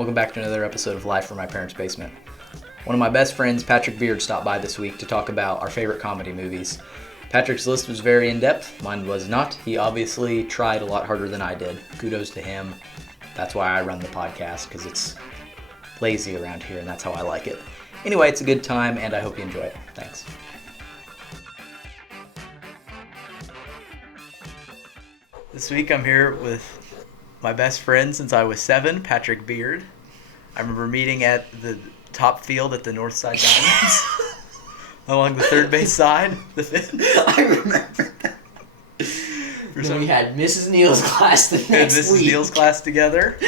Welcome back to another episode of Life from My Parents' Basement. One of my best friends, Patrick Beard, stopped by this week to talk about our favorite comedy movies. Patrick's list was very in-depth, mine was not. He obviously tried a lot harder than I did. Kudos to him. That's why I run the podcast, because it's lazy around here, and that's how I like it. Anyway, it's a good time, and I hope you enjoy it. Thanks. This week I'm here with my best friend since I was 7, Patrick Beard. I remember meeting at the top field at the Northside Diamonds along the third base side. I remember that. We had Mrs. Neal's class the next Mrs. week. Neal's class together.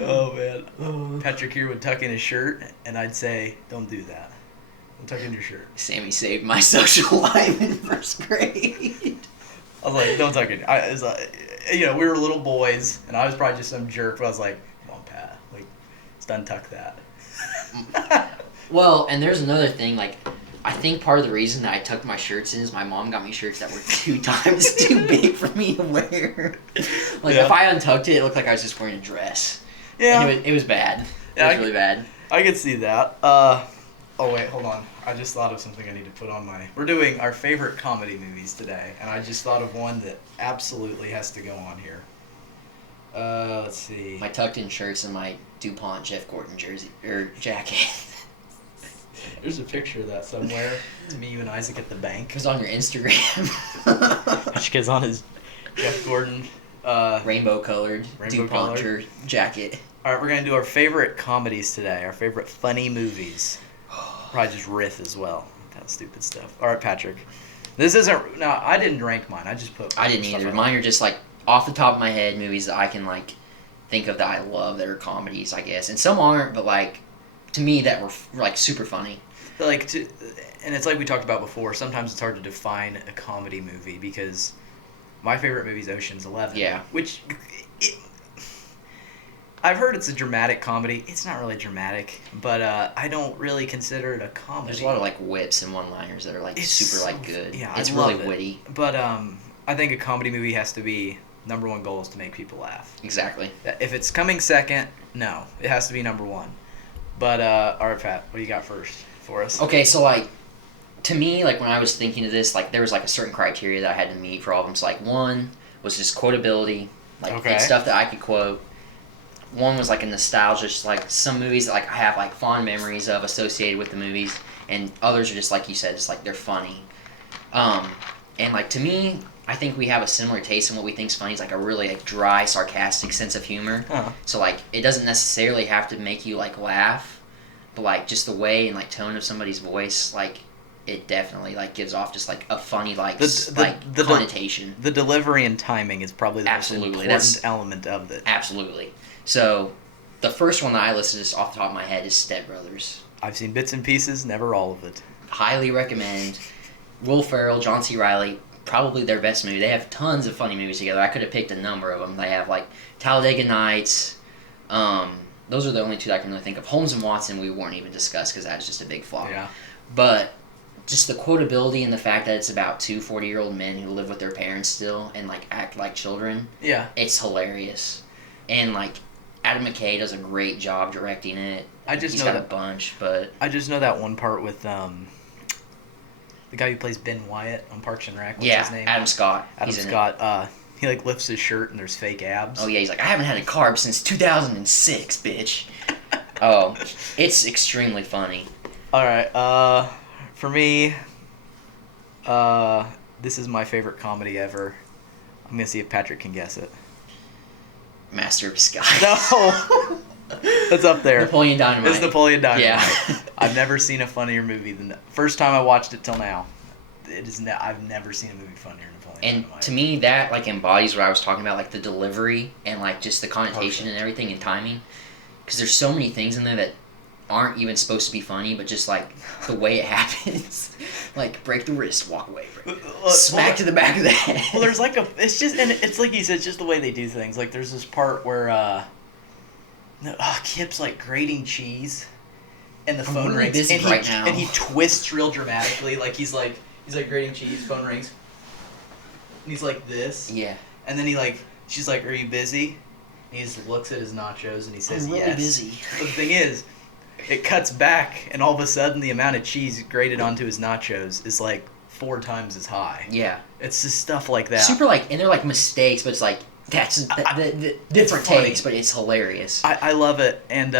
Oh, man. Patrick here would tuck in his shirt, and I'd say, don't do that. Don't tuck in your shirt. Sammy saved my social life in first grade. I was like, don't tuck in. It was like, we were little boys, and I was probably just some jerk, but I was like, come on, Pat. Like, it's done tuck that. Well, and there's another thing, I think part of the reason that I tucked my shirts in is my mom got me shirts that were 2 times too big for me to wear. If I untucked it, it looked like I was just wearing a dress. Yeah. It was bad. It was really bad. I could see that. Oh, wait, hold on. I just thought of something I need to put on my... We're doing our favorite comedy movies today, and I just thought of one that absolutely has to go on here. Let's see. My tucked-in shirts and my DuPont Jeff Gordon jacket. There's a picture of that somewhere. It's me, you, and Isaac at the bank. It was on your Instagram. It's on his Jeff Gordon... Rainbow-colored DuPont jacket. All right, we're going to do our favorite comedies today, our favorite funny movies. Probably just riff as well. Kind of stupid stuff. All right, Patrick. This isn't... No, I didn't rank mine. I just put... I didn't either. Mine are just, off the top of my head, movies that I can, think of that I love that are comedies, I guess. And some aren't, but, to me, that were, super funny. And it's like we talked about before, sometimes it's hard to define a comedy movie because my favorite movie is Ocean's 11. Yeah. Which... I've heard it's a dramatic comedy. It's not really dramatic, but I don't really consider it a comedy. There's a lot of whips and one-liners that are super good. Yeah, it's I really love it. Witty. But I think a comedy movie has to be number one goal is to make people laugh. Exactly. If it's coming second, no, it has to be number one. But all right, Pat, what do you got first for us? Okay, so to me, when I was thinking of this, there was a certain criteria that I had to meet for all of them. So one was just quotability, and stuff that I could quote. One was a nostalgia, just some movies that I have fond memories of associated with the movies, and others are just like you said, just they're funny. And to me, I think we have a similar taste in what we think is funny. It's a really dry, sarcastic sense of humor. Uh-huh. So it doesn't necessarily have to make you laugh, but just the way and tone of somebody's voice, it definitely gives off just a funny the connotation. The delivery and timing is probably the most important element of it. Absolutely. So, the first one that I listed just off the top of my head is Step Brothers. I've seen bits and pieces, never all of it. Highly recommend. Will Ferrell, John C. Reilly, probably their best movie. They have tons of funny movies together. I could have picked a number of them. They have Talladega Nights. Those are the only two that I can really think of. Holmes and Watson we won't even discuss because that's just a big flop. Yeah. But just the quotability and the fact that it's about 2 40-year-old men who live with their parents still and act like children. Yeah. It's hilarious. And Adam McKay does a great job directing it. He's got a bunch, but... I just know that one part with the guy who plays Ben Wyatt on Parks and Rec. What's his name? Adam Scott. Adam Scott. He lifts his shirt and there's fake abs. Oh yeah, he's I haven't had a carb since 2006, bitch. Oh, it's extremely funny. All right. For me, this is my favorite comedy ever. I'm gonna see if Patrick can guess it. Master of Disguise. No. That's up there. Napoleon Dynamite. It's Napoleon Dynamite. Yeah. I've never seen a funnier movie than that. First time I watched it till now. I've never seen a movie funnier than Napoleon Dynamite. And to me, that embodies what I was talking about, the delivery and just the connotation and everything and timing. Because there's so many things in there that aren't even supposed to be funny, but just the way it happens. Break the wrist, walk away. Smack to the back of the head. Well, there's it's just, and it's like you said, it's just the way they do things. There's this part where Kip's grating cheese, and the phone really rings, busy and right now. And he twists real dramatically, he's grating cheese, phone rings, and he's like this. Yeah. And then she's like, "Are you busy?" He just looks at his nachos and he says, I'm really yes. busy. But the thing is, it cuts back, and all of a sudden the amount of cheese grated onto his nachos is like 4 times as high. Yeah. It's just stuff like that. Super, like, and they're like mistakes, but it's like, that's the different takes, but it's hilarious. I love it. And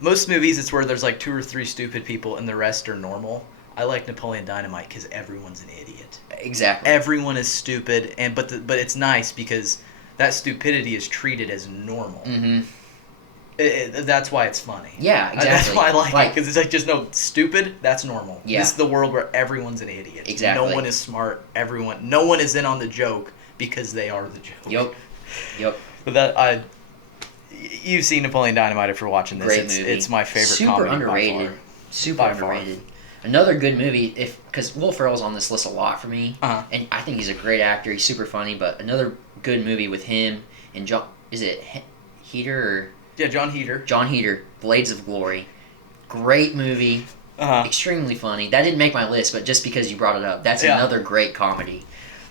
most movies, it's where there's like 2 or 3 stupid people and the rest are normal. I like Napoleon Dynamite because everyone's an idiot. Exactly. Everyone is stupid, but it's nice because that stupidity is treated as normal. Mm-hmm. That's why it's funny. Yeah, exactly. That's why I like it, because it's like, just no, stupid, that's normal. Yeah. This is the world where everyone's an idiot. Exactly. No one is smart. No one is in on the joke because they are the joke. Yep. But you've seen Napoleon Dynamite if you're watching this. Great movie. It's my favorite Super comedy underrated. by far. Super By far. underrated. Another good movie, because Will Ferrell's on this list a lot for me, Uh-huh. and I think he's a great actor. He's super funny. But another good movie with him and John, is it Heater or? Yeah, John Heater. John Heater, Blades of Glory. Great movie. Uh-huh. Extremely funny. That didn't make my list, but just because you brought it up, that's another great comedy.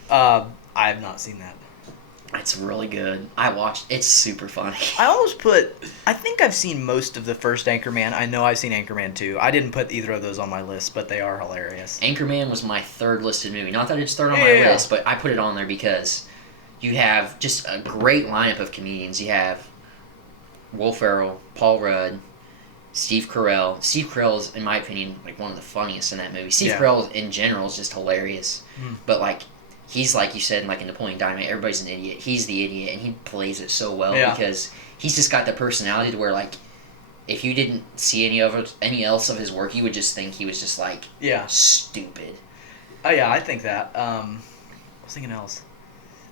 I have not seen that. It's really good. I watched. It's super funny. I think I've seen most of the first Anchorman. I know I've seen Anchorman 2. I didn't put either of those on my list, but they are hilarious. Anchorman was my 3rd listed movie. Not that it's 3rd on my Yeah. list, but I put it on there because you have just a great lineup of comedians. You have Will Ferrell, Paul Rudd, Steve Carell. Steve Carell is, in my opinion, like one of the funniest in that movie. Steve Carell in general is just hilarious. But like, he's like you said, like in Napoleon Dynamite, everybody's an idiot. He's the idiot, and he plays it so well because he's just got the personality to where, like, if you didn't see any else of his work, you would just think he was just like stupid. Oh yeah, I think that. I was thinking else.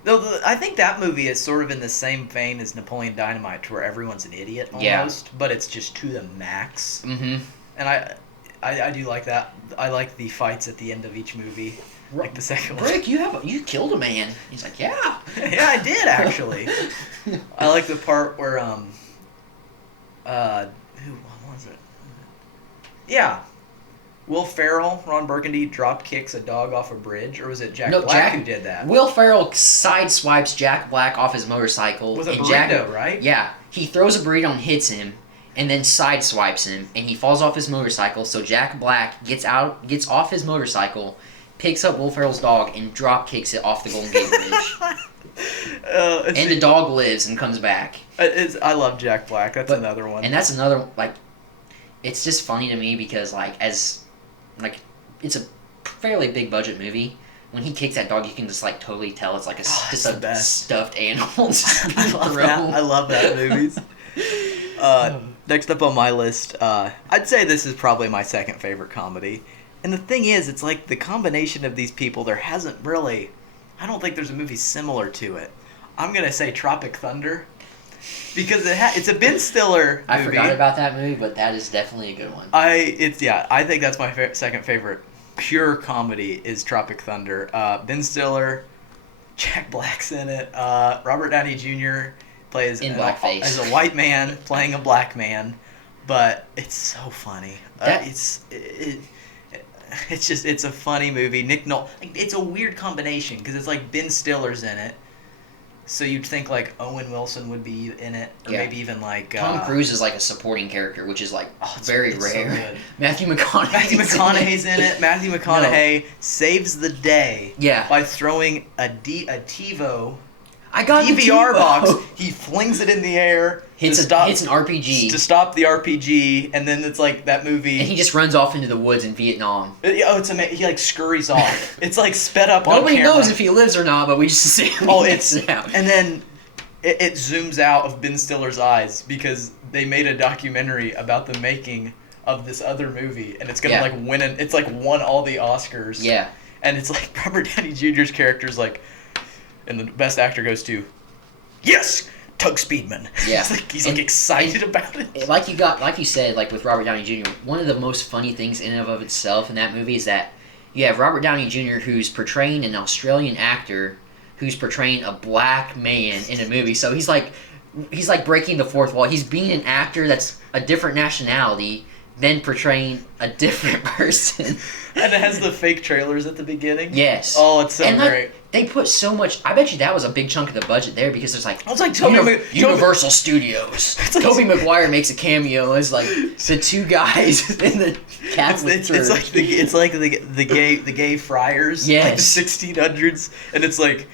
Though I think that movie is sort of in the same vein as Napoleon Dynamite, to where everyone's an idiot almost, but it's just to the max. Mm-hmm. And I do like that. I like the fights at the end of each movie. Like the second one. Rick, you killed a man. He's like, yeah. Yeah, I did actually. I like the part where what was it? Yeah. Will Ferrell, Ron Burgundy, drop kicks a dog off a bridge, or was it Jack Black who did that? Will Ferrell sideswipes Jack Black off his motorcycle. With a burrito, right? Yeah. He throws a burrito and hits him, and then sideswipes him, and he falls off his motorcycle, so Jack Black gets off his motorcycle, picks up Will Ferrell's dog, and drop kicks it off the Golden Gate Bridge. And the dog lives and comes back. I love Jack Black. That's another one. And that's another, like, it's just funny to me because, it's a fairly big budget movie. When he kicks that dog, you can just, like, totally tell it's like a stuffed animal. I love that movies. Next up on my list, I'd say this is probably my second favorite comedy. And the thing is, it's like the combination of these people, there hasn't really... I don't think there's a movie similar to it. I'm going to say Tropic Thunder. Because it's a Ben Stiller movie. I forgot about that movie, but that is definitely a good one. I think that's my second favorite pure comedy is Tropic Thunder. Ben Stiller, Jack Black's in it. Robert Downey Jr. plays blackface as a white man playing a black man. But it's so funny. It's a funny movie. Nick Nolte. It's a weird combination because it's like Ben Stiller's in it. So you'd think like Owen Wilson would be in it, or maybe even like Tom Cruise is like a supporting character, which is like very rare. So Matthew McConaughey's in it. Matthew McConaughey saves the day by throwing a TiVo. I got DVR the box. He flings it in the air. Hits an RPG to stop the RPG, and then it's like that movie. And he just runs off into the woods in Vietnam. It's amazing. He like scurries off. It's like sped up on camera. Nobody knows if he lives or not, but we just see him. And then it zooms out of Ben Stiller's eyes because they made a documentary about the making of this other movie, and it's gonna like win. It's like won all the Oscars. Yeah. And it's like Robert Downey Jr.'s character's like. And the best actor goes to, yes, Tug Speedman. Yeah, he's excited about it. Like you said, like with Robert Downey Jr. One of the most funny things in and of itself in that movie is that you have Robert Downey Jr. who's portraying an Australian actor who's portraying a black man in a movie. So he's like breaking the fourth wall. He's being an actor that's a different nationality, then portraying a different person. And it has the fake trailers at the beginning. Yes. Oh, it's so great. they put so much. I bet you that was a big chunk of the budget there because there's like, It's like Universal Studios. Tobey Maguire makes a cameo as like the two guys in the Catholic church. It's like the gay friars, yes, like the 1600s, and it's like,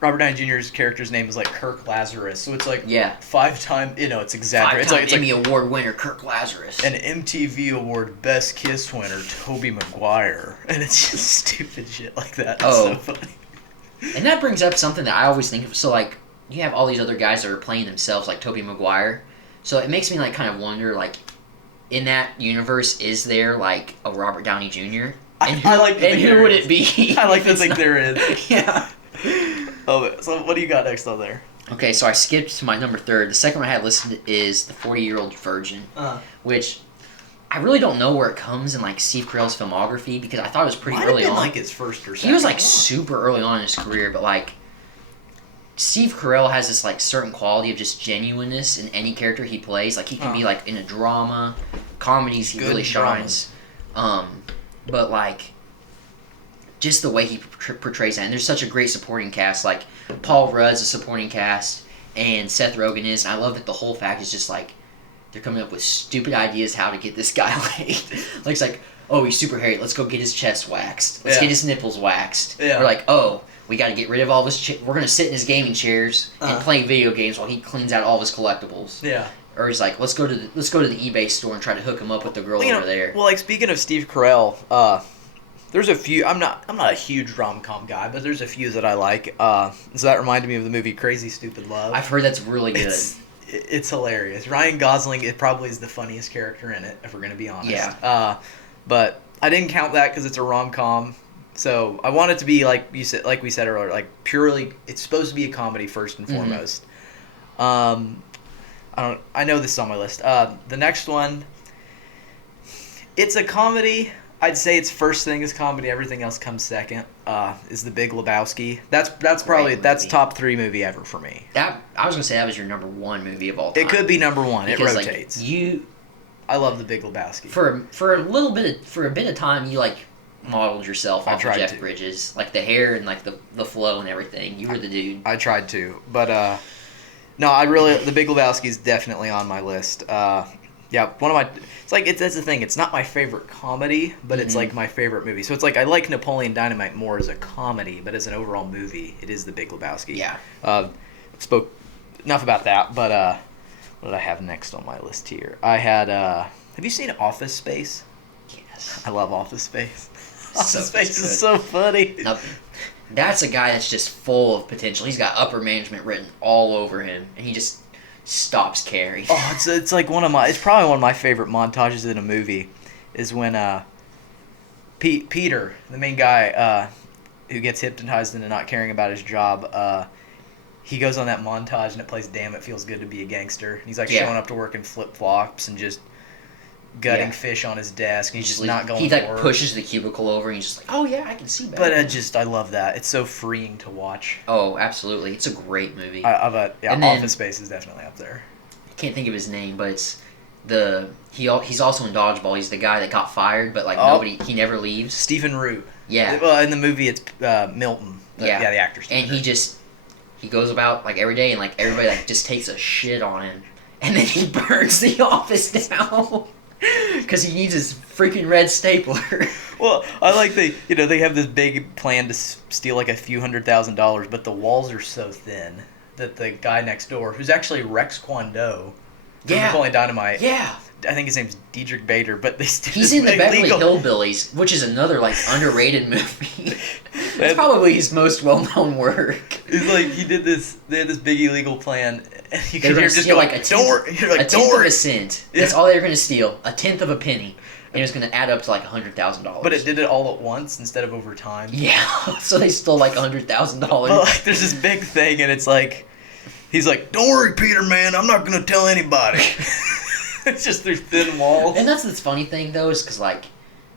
Robert Downey Jr.'s character's name is like Kirk Lazarus, so it's like 5-time, it's exaggerated. It's Emmy Award winner Kirk Lazarus, an MTV Award Best Kiss winner Tobey Maguire, and it's just stupid shit like that. It's so funny. And that brings up something that I always think of. So like, you have all these other guys that are playing themselves, like Tobey Maguire. So it makes me like kind of wonder, like, in that universe, is there like a Robert Downey Jr.? And who would it be? I like to think there is. Yeah. Oh, so what do you got next on there? Okay, so I skipped to my number 3rd. The second one I had listed is The 40-Year-Old Virgin, which I really don't know where it comes in like Steve Carell's filmography because I thought it was pretty early on. Like his first or second. He was like super early on in his career, but like Steve Carell has this like certain quality of just genuineness in any character he plays. Like he can be like in a drama, comedies, he really shines. But like, just the way he portrays that. And there's such a great supporting cast. Like, Paul Rudd's a supporting cast, and Seth Rogen is. And I love that the whole fact is just, like, they're coming up with stupid ideas how to get this guy laid. Like, it's like, oh, he's super hairy. Let's go get his chest waxed. Let's get his nipples waxed. Yeah. We're like, oh, we got to get rid of all of his... We're going to sit in his gaming chairs and play video games while he cleans out all of his collectibles. Yeah. Or he's like, let's go to the eBay store and try to hook him up with the girl over there. Well, like, speaking of Steve Carell... there's a few. I'm not a huge rom-com guy, but there's a few that I like. So that reminded me of the movie Crazy Stupid Love. I've heard that's really good. It's hilarious. Ryan Gosling probably is the funniest character in it, if we're gonna be honest. Yeah. But I didn't count that because it's a rom-com. So I want it to be like we said earlier, like purely. It's supposed to be a comedy first and foremost. I know this is on my list. The next one. It's a comedy. I'd say its first thing is comedy. Everything else comes second. Is The Big Lebowski. That's probably top 3 movie ever for me. I was gonna say that was your number 1 movie of all time. It could be number 1. Because, it rotates. Like, I love The Big Lebowski. For a bit of time, you like modeled yourself off of Jeff Bridges, like the hair and like the flow and everything. You were the dude. I tried to, but no, The Big Lebowski is definitely on my list. Yeah, one of my. That's the thing. It's not my favorite comedy, but it's like my favorite movie. So it's like I like Napoleon Dynamite more as a comedy, but as an overall movie, it is The Big Lebowski. Yeah. Spoke enough about that, but what did I have next on my list here? I had. Have you seen Office Space? Yes. I love Office Space. Office Space is so funny. Now, that's a guy that's just full of potential. He's got upper management written all over him, and he just stops caring. Oh, it's like it's probably one of my favorite montages in a movie is when Peter, the main guy who gets hypnotized into not caring about his job, he goes on that montage and it plays Damn It Feels Good to Be a Gangster. And he's like showing up to work in flip-flops and just gutting fish on his desk. And he's just not going to work. He like pushes the cubicle over and he's just like, oh yeah, I can see better. But I love that. It's so freeing to watch. Oh, absolutely. It's a great movie. Office Space is definitely up there. I can't think of his name, but it's he's also in Dodgeball. He's the guy that got fired, but like he never leaves. Stephen Root. Yeah. Well, in the movie it's Milton. The actor. And he goes about like every day and like everybody like just takes a shit on him, and then he burns the office down. Because he needs his freaking red stapler. Well, I like they have this big plan to steal like a few $100,000, but the walls are so thin that the guy next door, who's actually Rex Kwon Do, from Napoleon Dynamite. Yeah. I think his name's Diedrich Bader, but he's in the Beverly Hillbillies, which is another like underrated movie. That's probably his most well-known work. It's like they had this big illegal plan. And you they were going to steal like a tenth of a cent. Yeah. That's all they were going to steal. A tenth of a penny. And it was going to add up to like $100,000. But it did it all at once instead of over time. Yeah. So they stole like $100,000. Well, like, there's this big thing, and it's like, he's like, don't worry, Peter, man. I'm not going to tell anybody. It's just through thin walls. And that's the funny thing, though, is because, like,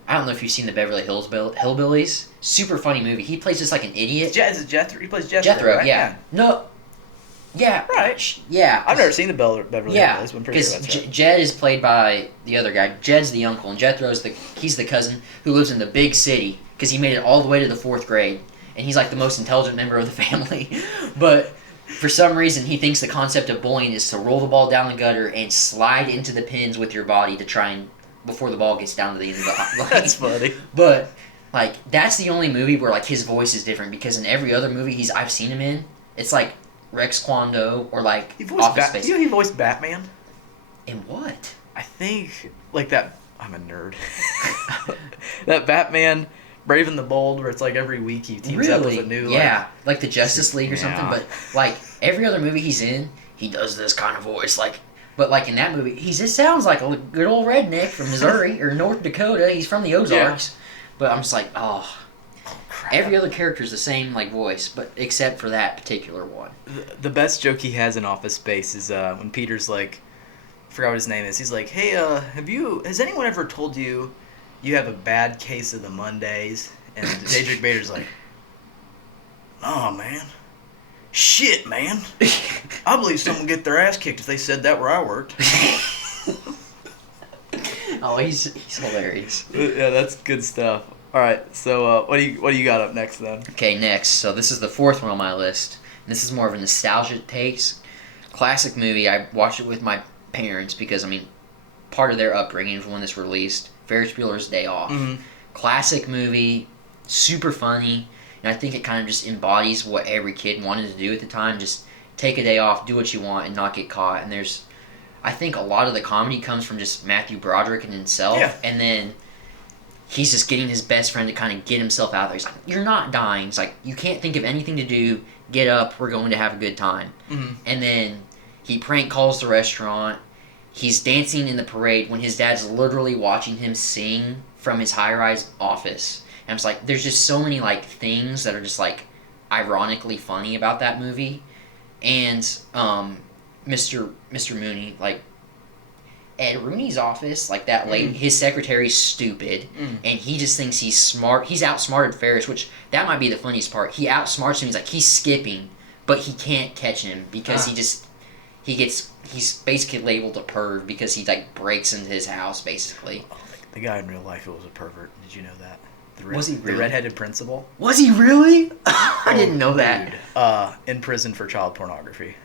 I don't know if you've seen the Beverly Hills Hillbillies. Super funny movie. He plays just like an idiot. Jethro. He plays Jethro, right? Yeah. No. Yeah. Right. Yeah. I've never seen the Beverly Hills. I'm pretty sure that's right. Jed is played by the other guy. Jed's the uncle, and Jethro's he's the cousin who lives in the big city because he made it all the way to the 4th grade, and he's like the most intelligent member of the family. But for some reason, he thinks the concept of bowling is to roll the ball down the gutter and slide into the pins with your body to try and before the ball gets down to the end of the line. That's funny. But like that's the only movie where like his voice is different, because in every other movie I've seen him in, it's like Rex Kwon Do or like Office Space. You know he voiced Batman? In what? I think like that. I'm a nerd. That Batman, Brave and the Bold, where it's like every week he teams up with a new like the Justice League or something. But like every other movie he's in, he does this kind of voice. Like, but like in that movie, he just sounds like a good old redneck from Missouri or North Dakota. He's from the Ozarks. But I'm just like, oh crap. Every other character is the same like voice, but except for that particular one. The best joke he has in Office Space is when Peter's like, I forgot what his name is. He's like, hey, has anyone ever told you have a bad case of the Mondays? And Daedric Bader's like, oh, man. Shit, man. I believe someone would get their ass kicked if they said that where I worked. Oh, he's hilarious. Yeah, that's good stuff. All right, so what do you got up next then? Okay, next. So this is the 4th one on my list. And this is more of a nostalgia taste. Classic movie. I watched it with my parents because, I mean, part of their upbringing from when this released. Ferris Bueller's Day Off. Mm-hmm. Classic movie, super funny, and I think it kind of just embodies what every kid wanted to do at the time. Just take a day off, do what you want, and not get caught. And I think a lot of the comedy comes from just Matthew Broderick and himself, and then he's just getting his best friend to kind of get himself out there. He's like, you're not dying. It's like, you can't think of anything to do. Get up. We're going to have a good time. Mm-hmm. And then he prank calls the restaurant. He's dancing in the parade when his dad's literally watching him sing from his high-rise office. And I'm just like, there's just so many like things that are just like ironically funny about that movie. And Mr. Mooney, like Ed Rooney's office, like that lady, his secretary's stupid, and he just thinks he's smart. He's outsmarted Ferris, which that might be the funniest part. He outsmarts him. He's like, he's skipping, but he can't catch him because he's basically labeled a perv because he like breaks into his house basically. Oh, the guy in real life was a pervert. Did you know that? Was he really? The redheaded principal? Was he really? I didn't know that. Dude, in prison for child pornography.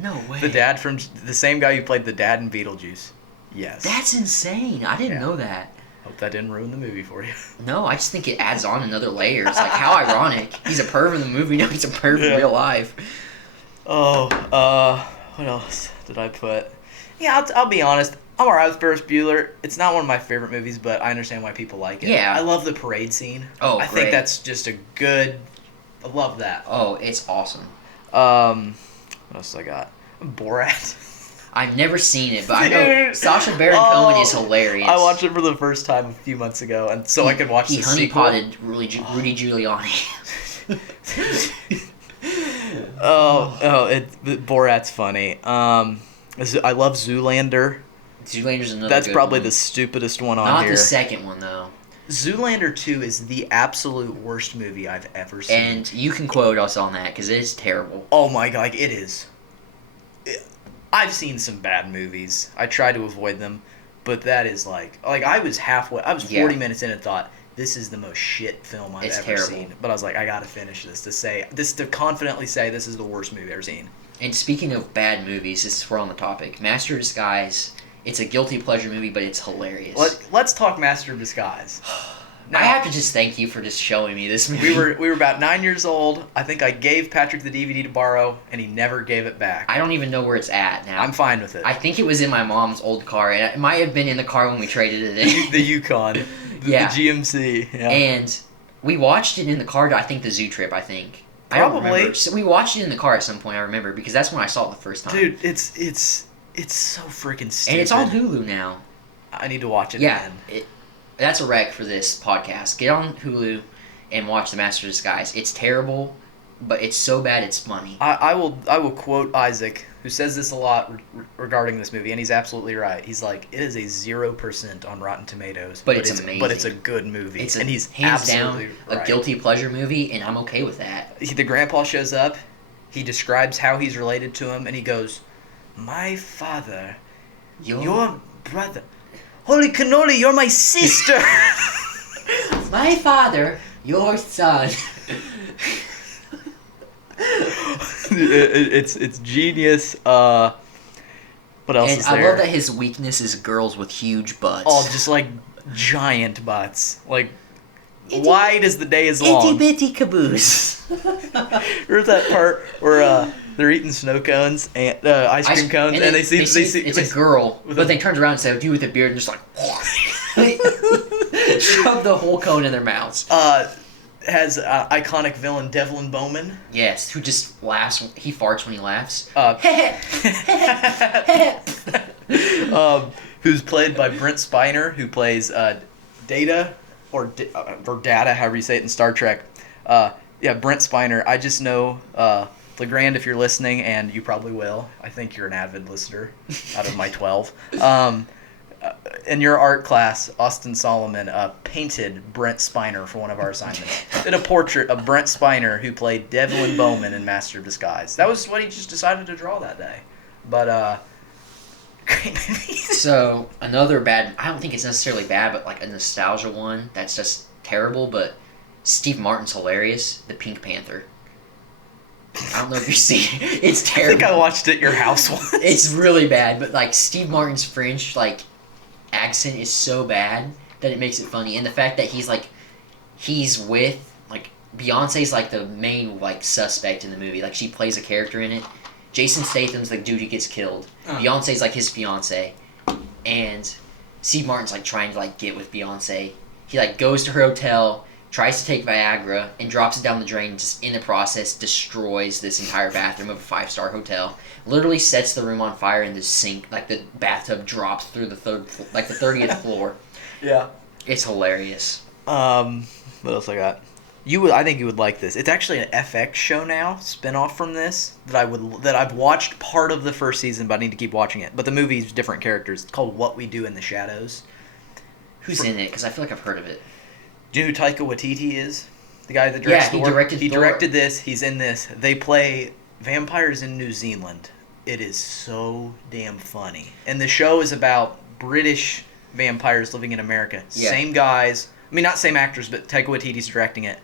No way. The dad from the same guy who played the dad in Beetlejuice. Yes. That's insane. I didn't know that. Hope that didn't ruin the movie for you. No, I just think it adds on another layer. It's like, how ironic. He's a perv in the movie, now he's a perv in real life. Oh, what else did I put? Yeah, I'll be honest. I'm alright with Ferris Bueller. It's not one of my favorite movies, but I understand why people like it. Yeah. I love the parade scene. Oh, I think that's just a good... I love that. Oh, it's awesome. What else I got? Borat. I've never seen it, but I know Sacha Baron Cohen is hilarious. I watched it for the first time a few months ago, and so I could watch the sequel. He honeypotted Rudy Giuliani. Borat's funny. I love Zoolander. Zoolander's another That's good probably one. The stupidest one on here. Not the second one, though. Zoolander 2 is the absolute worst movie I've ever seen. And you can quote us on that, because it is terrible. Oh my god, like, it is. I've seen some bad movies. I try to avoid them, but that is like I was 40 minutes in and thought, this is the most shit film I've ever seen. But I was like, I gotta finish this to confidently say this is the worst movie I've ever seen. And speaking of bad movies, since we're on the topic, Master of Disguise, it's a guilty pleasure movie, but it's hilarious. Let's talk Master of Disguise. Now, I have to just thank you for just showing me this movie. We were about 9 years old. I think I gave Patrick the DVD to borrow, and he never gave it back. I don't even know where it's at now. I'm fine with it. I think it was in my mom's old car, and it might have been in the car when we traded it in. The Yukon. The GMC. Yeah. And we watched it in the car to, I think, the Zoo Trip, I think. Probably. I don't remember. So we watched it in the car at some point, I remember, because that's when I saw it the first time. Dude, it's so freaking stupid. And it's on Hulu now. I need to watch it again. That's a wreck for this podcast. Get on Hulu and watch The Master of Disguise. It's terrible, but it's so bad it's funny. I will quote Isaac, who says this a lot regarding this movie, and he's absolutely right. He's like, it is a 0% on Rotten Tomatoes, but it's amazing. But it's a good movie. And he's hands down a guilty pleasure movie, and I'm okay with that. The grandpa shows up. He describes how he's related to him, and he goes, "My father, your brother." Holy cannoli, you're my sister! My father, your son. It's genius. What else And is I there? love that his weakness is girls with huge butts. Oh, just like giant butts. Like, wide as the day is long. Itty bitty caboose. There's that part where they're eating snow cones and ice cream cones, and they see it's a girl, but they turn around and say, "Dude with a beard," and just like shove the whole cone in their mouths. Has iconic villain Devlin Bowman. Yes, who just laughs. He farts when he laughs. Who's played by Brent Spiner, who plays Data or Data, however you say it in Star Trek. Yeah, Brent Spiner. I just know LeGrand, if you're listening, and you probably will. I think you're an avid listener out of my 12. In your art class, Austin Solomon painted Brent Spiner for one of our assignments. Did a portrait of Brent Spiner, who played Devlin Bowman in Master of Disguise. That was what he just decided to draw that day. But, great movie. So, another bad, I don't think it's necessarily bad, but like a nostalgia one that's just terrible, but Steve Martin's hilarious, The Pink Panther. I don't know if you've seen it. It's terrible. I think I watched it at your house once. It's really bad, but like Steve Martin's French, like, accent is so bad that it makes it funny, and the fact that he's with like Beyonce's like the main like suspect in the movie, like she plays a character in it. Jason Statham's the dude who gets killed. Beyonce's like his fiance, and Steve Martin's like trying to like get with Beyonce. He like goes to her hotel, tries to take Viagra, and drops it down the drain. Just in the process, destroys this entire bathroom of a 5-star hotel. Literally sets the room on fire, and the sink, like the bathtub, drops through the 30th floor. Yeah, it's hilarious. What else I got? I think you would like this. It's actually an FX show now, spin-off from this that I've watched part of the first season, but I need to keep watching it. But the movie's different characters. It's called What We Do in the Shadows. Who's in it? Because I feel like I've heard of it. Do you know who Taika Waititi is? The guy that directs Thor? He directed this. He's in this. They play vampires in New Zealand. It is so damn funny. And the show is about British vampires living in America. Yeah. Same guys. I mean, not same actors, but Taika Waititi's directing it.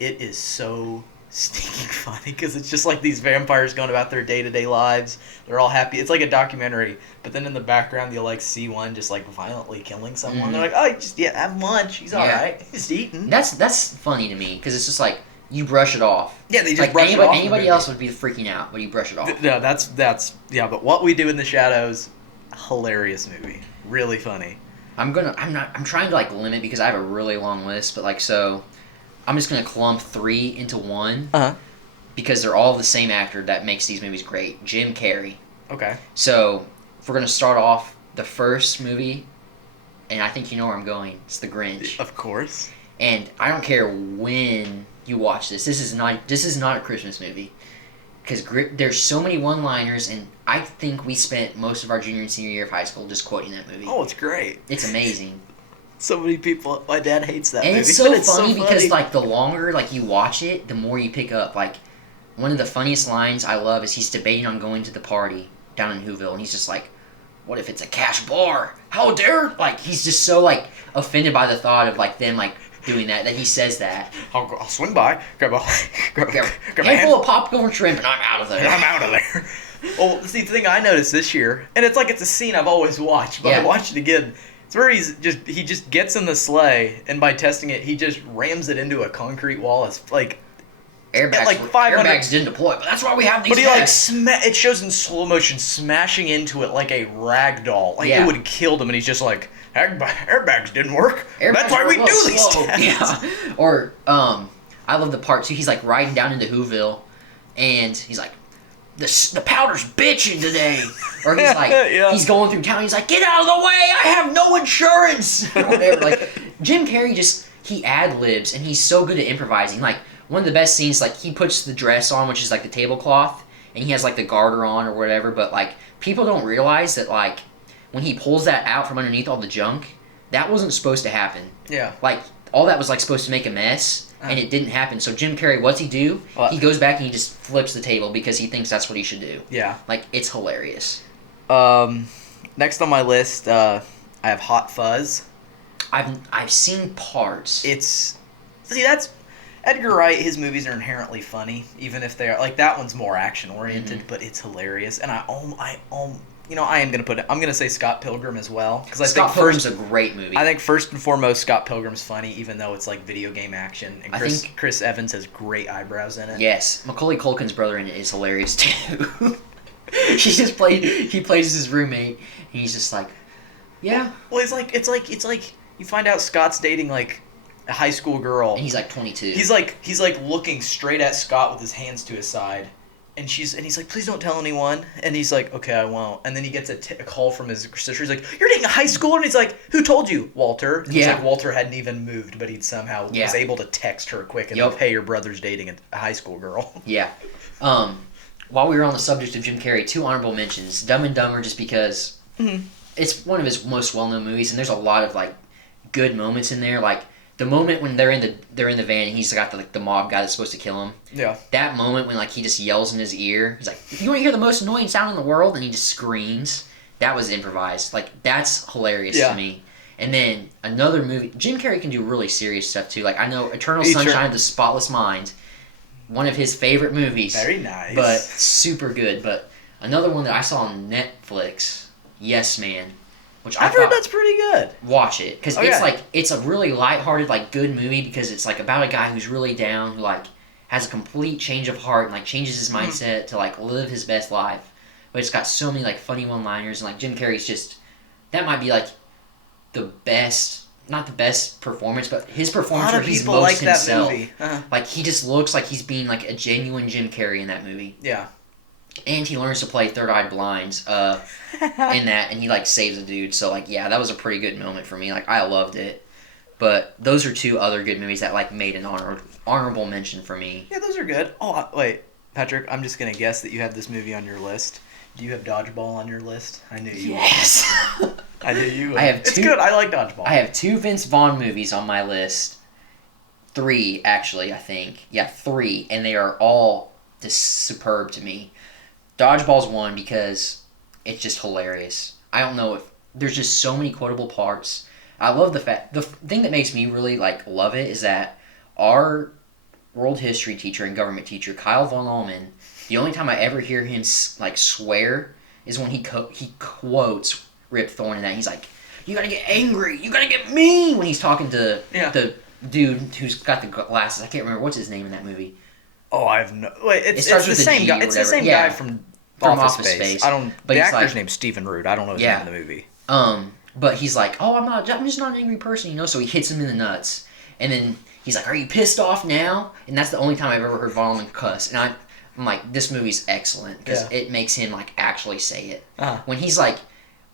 It is so stinking funny because it's just like these vampires going about their day-to-day lives. They're all happy. It's like a documentary, but then in the background you'll like see one just like violently killing someone. Mm-hmm. They're like, oh, just have lunch. He's all right. He's eating. That's funny to me because it's just like you brush it off. Yeah, they just brush it off. Anybody else would be freaking out, but you brush it off. No, that's yeah. But What We Do in the Shadows, hilarious movie, really funny. I'm trying to like limit because I have a really long list, but like so. I'm just going to clump 3 into 1 because they're all the same actor that makes these movies great, Jim Carrey. Okay. So if we're going to start off the first movie, and I think you know where I'm going, it's The Grinch. Of course. And I don't care when you watch this. This is not a Christmas movie because there's so many one-liners, and I think we spent most of our junior and senior year of high school just quoting that movie. Oh, it's great. It's amazing. So many people. My dad hates that movie. And it's so funny because like the longer like you watch it, the more you pick up. Like one of the funniest lines I love is he's debating on going to the party down in Whoville, and he's just like, "What if it's a cash bar? How dare!" Like he's just so like offended by the thought of like them like doing that he says that. I'll swing by, grab a handful of popcorn shrimp, and I'm out of there. I'm out of there. Well, see, the thing I noticed this year, and it's like it's a scene I've always watched, but I watched it again. It's where he just gets in the sleigh, and by testing it, he just rams it into a concrete wall. It's like airbags. Like 500. Airbags didn't deploy, but that's why we have these. But he it shows in slow motion smashing into it like a rag doll. Like it would have killed him, and he's just like airbags didn't work. That's why we do these tests. Yeah. Or I love the part too. He's like riding down into Whoville, and he's like, the powder's bitching today. Or he's like, he's going through town, he's like, get out of the way, I have no insurance. Or whatever. Like, Jim Carrey he ad-libs, and he's so good at improvising. Like, one of the best scenes, like, he puts the dress on, which is like the tablecloth, and he has like the garter on or whatever, but like, people don't realize that like, when he pulls that out from underneath all the junk, that wasn't supposed to happen. Yeah. Like, all that was like supposed to make a mess. And it didn't happen. So Jim Carrey, what's he do? He goes back and he just flips the table because he thinks that's what he should do. Yeah. Like, it's hilarious. Next on my list, I have Hot Fuzz. I've seen parts. That's Edgar Wright. His movies are inherently funny, even if they are like that one's more action oriented, but it's hilarious. And I'm gonna say Scott Pilgrim as well because I think Pilgrim's a great movie. I think first and foremost Scott Pilgrim's funny, even though it's like video game action. And Chris Evans has great eyebrows in it. Yes, Macaulay Culkin's brother in it is hilarious too. He plays his roommate, and he's just like, yeah. Well, it's like you find out Scott's dating like a high school girl, and he's like 22. He's like looking straight at Scott with his hands to his side. And he's like, please don't tell anyone. And he's like, okay, I won't. And then he gets a call from his sister. He's like, you're dating a high schooler? And he's like, who told you? Walter. And he's like, Walter hadn't even moved, but he somehow was able to text her quick and like, hey, your brother's dating a high school girl. Yeah. While we were on the subject of Jim Carrey, 2 honorable mentions. Dumb and Dumber, just because it's one of his most well-known movies, and there's a lot of like good moments in there. Like the moment when they're in the van and he's got the mob guy that's supposed to kill him. Yeah. That moment when like he just yells in his ear. He's like, "You want to hear the most annoying sound in the world?" And he just screams. That was improvised. Like that's hilarious to me. And then another movie. Jim Carrey can do really serious stuff too. Like I know Eternal Sunshine of the Spotless Mind. One of his favorite movies. Very nice. But super good. But another one that I saw on Netflix, Yes Man. Which I've heard that's pretty good. Watch it. Because it's a really lighthearted, like, good movie because it's, like, about a guy who's really down, who, like, has a complete change of heart and, like, changes his mindset to, like, live his best life. But it's got so many, like, funny one-liners. And, like, Jim Carrey's just... That might be, like, the best... Not the best performance, but his performance where he's most like himself. That movie. Like, he just looks like he's being, like, a genuine Jim Carrey in that movie. Yeah. And he learns to play Third Eye Blind in that, and he, like, saves a dude. So, like, yeah, that was a pretty good moment for me. Like, I loved it. But those are 2 other good movies that, like, made an honorable mention for me. Yeah, those are good. Oh, wait. Patrick, I'm just going to guess that you have this movie on your list. Do you have Dodgeball on your list? I knew you would. Yes! I knew you would. It's good. I like Dodgeball. I have 2 Vince Vaughn movies on my list. 3, actually, I think. Yeah, 3. And they are all just superb to me. Dodgeball's one because it's just hilarious. I don't know if there's just so many quotable parts. I love the thing that makes me really like love it is that our world history teacher and government teacher Kyle Von Allman, the only time I ever hear him like swear is when he quotes Rip Torn and that he's like, "You gotta get angry, you gotta get mean" when he's talking to the dude who's got the glasses. I can't remember what's his name in that movie. Oh, I have no. Wait, it's the same guy. It's the same guy from Office Space. But the actor's name's Stephen Root. I don't know his name in the movie. But he's like, "Oh, I'm just not an angry person," you know. So he hits him in the nuts, and then he's like, "Are you pissed off now?" And that's the only time I've ever heard Von Allman cuss. And I'm like, this movie's excellent because it makes him like actually say it. When he's like,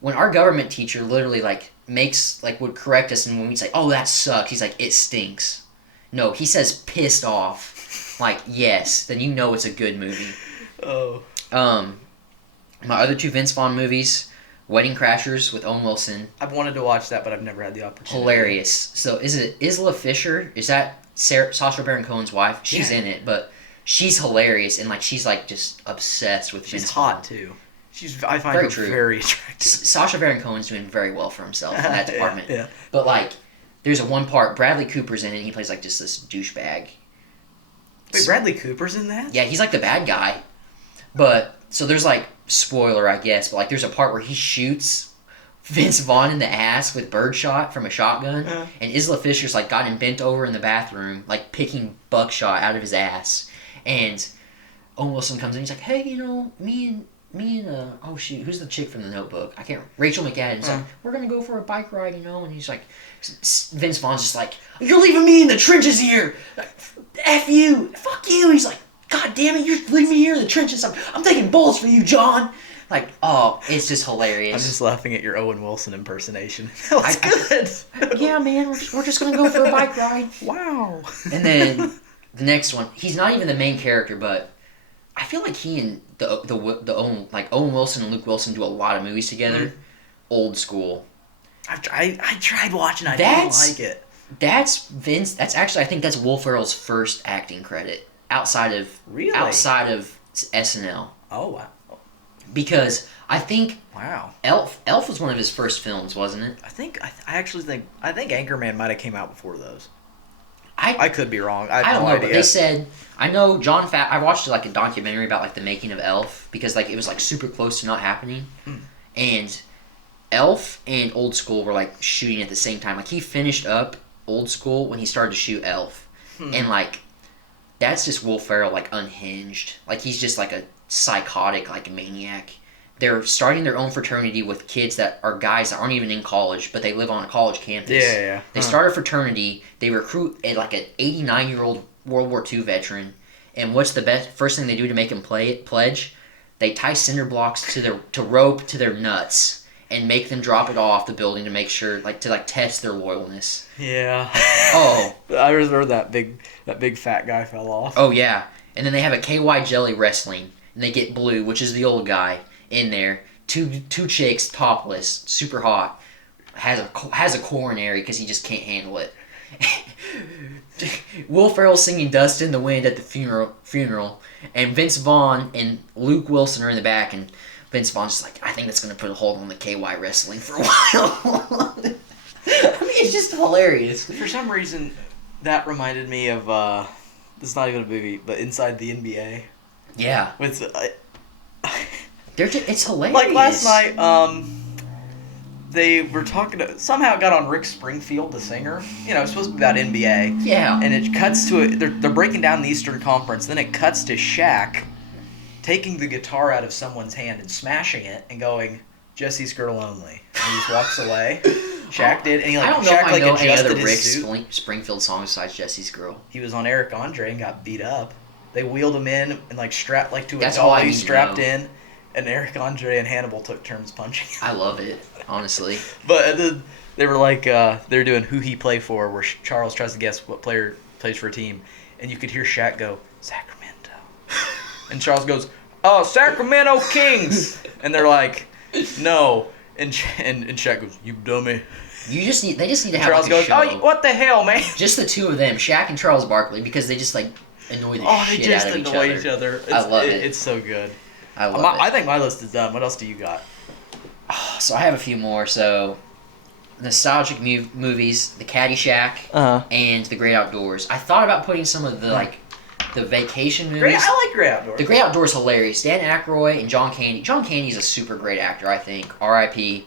when our government teacher literally like would correct us, and when we say, "Oh, that sucks," he's like, "It stinks." No, he says pissed off. Like, yes, then you know it's a good movie. Oh. My other 2 Vince Vaughn movies, Wedding Crashers with Owen Wilson. I've wanted to watch that, but I've never had the opportunity. Hilarious. So is it Isla Fisher? Is that Sacha Baron Cohen's wife? She's in it, but she's hilarious and like she's like just obsessed with Vince Vaughn. She's hot too. I find her very attractive. Sacha Baron Cohen's doing very well for himself in that department. Yeah. But like, there's one part Bradley Cooper's in it. And he plays like just this douchebag. Wait, Bradley Cooper's in that? Yeah, he's like the bad guy. But, so there's like, spoiler I guess, but like there's a part where he shoots Vince Vaughn in the ass with birdshot from a shotgun. And Isla Fisher's like got him bent over in the bathroom, like picking buckshot out of his ass. And Owen Wilson comes in, he's like, "Hey, you know, me and oh shoot, who's the chick from The Notebook? I can't. Rachel McAdams. Like, we're gonna go for a bike ride, you know." And he's like, Vince Vaughn's just like, "You're leaving me in the trenches here. F you, fuck you." He's like, "God damn it, you're leaving me here in the trenches. I'm taking bullets for you, John." Like, oh, it's just hilarious. I'm just laughing at your Owen Wilson impersonation. That was good. Yeah, man, we're just gonna go for a bike ride. Wow. And then the next one, he's not even the main character, but I feel like he and Owen Wilson and Luke Wilson do a lot of movies together. Old School. I tried watching. I didn't like it. That's Vince. That's actually, I think that's Will Ferrell's first acting credit outside of SNL. Oh wow. because I think Wow. Elf was one of his first films, wasn't it? I actually think Anchorman might have came out before those. I I could be wrong. I have don't no know, idea. but they said, I know John I watched like a documentary about like the making of Elf because like it was like super close to not happening, and Elf and Old School were like shooting at the same time. Like he finished up Old School when he started to shoot Elf, and like that's just Will Ferrell like unhinged. Like he's just like a psychotic like maniac. They're starting their own fraternity with kids that are guys that aren't even in college, but they live on a college campus. Yeah. They start a fraternity. They recruit like an 89-year-old World War II veteran. And what's the first thing they do to make him pledge? They tie cinder blocks to rope to their nuts and make them drop it off the building to make sure to test their loyalness. Yeah. Oh. I remember that big fat guy fell off. Oh yeah. And then they have a KY jelly wrestling, and they get Blue, which is the old guy, in there. Two chicks, topless, super hot. Has a coronary because he just can't handle it. Will Ferrell singing "Dust in the Wind" at the funeral, and Vince Vaughn and Luke Wilson are in the back, and Vince Vaughn's just like, I think that's gonna put a hold on the KY wrestling for a while. I mean, it's just hilarious. For some reason, that reminded me of this is not even a movie, but Inside the NBA. Yeah. With It's hilarious. like last night, they were somehow got on Rick Springfield, the singer. It's supposed to be about NBA. Yeah. And it cuts to it. They're breaking down the Eastern Conference. Then it cuts to Shaq taking the guitar out of someone's hand and smashing it and going, "Jesse's girl only." And he just walks away. Shaq did, and I don't know Shaq if I know any adjusted other Rick his suit. Springfield songs besides Jesse's Girl. He was on Eric Andre and got beat up. They wheeled him in and strapped to a That's all I dolly, need to strapped know. in, and Eric Andre and Hannibal took turns punching him. I love it, honestly. But then they were they were doing who he play for, where Charles tries to guess what player plays for a team, and you could hear Shaq go, "Sacramento," and Charles goes, "Oh, Sacramento Kings," and they're like, "No," and Shaq goes, "You dummy." They just need to have Charles like a goes, show. "Oh, what the hell, man?" Just the two of them, Shaq and Charles Barkley, because they just annoy the shit out of each other. I love it. It's so good. I love it. I think my list is done. What else do you got? So I have a few more. So, nostalgic movies, The Caddyshack and The Great Outdoors. I thought about putting some of the the vacation movies. I like Great Outdoors. The Great Outdoors is hilarious. Dan Aykroyd and John Candy. John Candy's a super great actor, I think. R.I.P.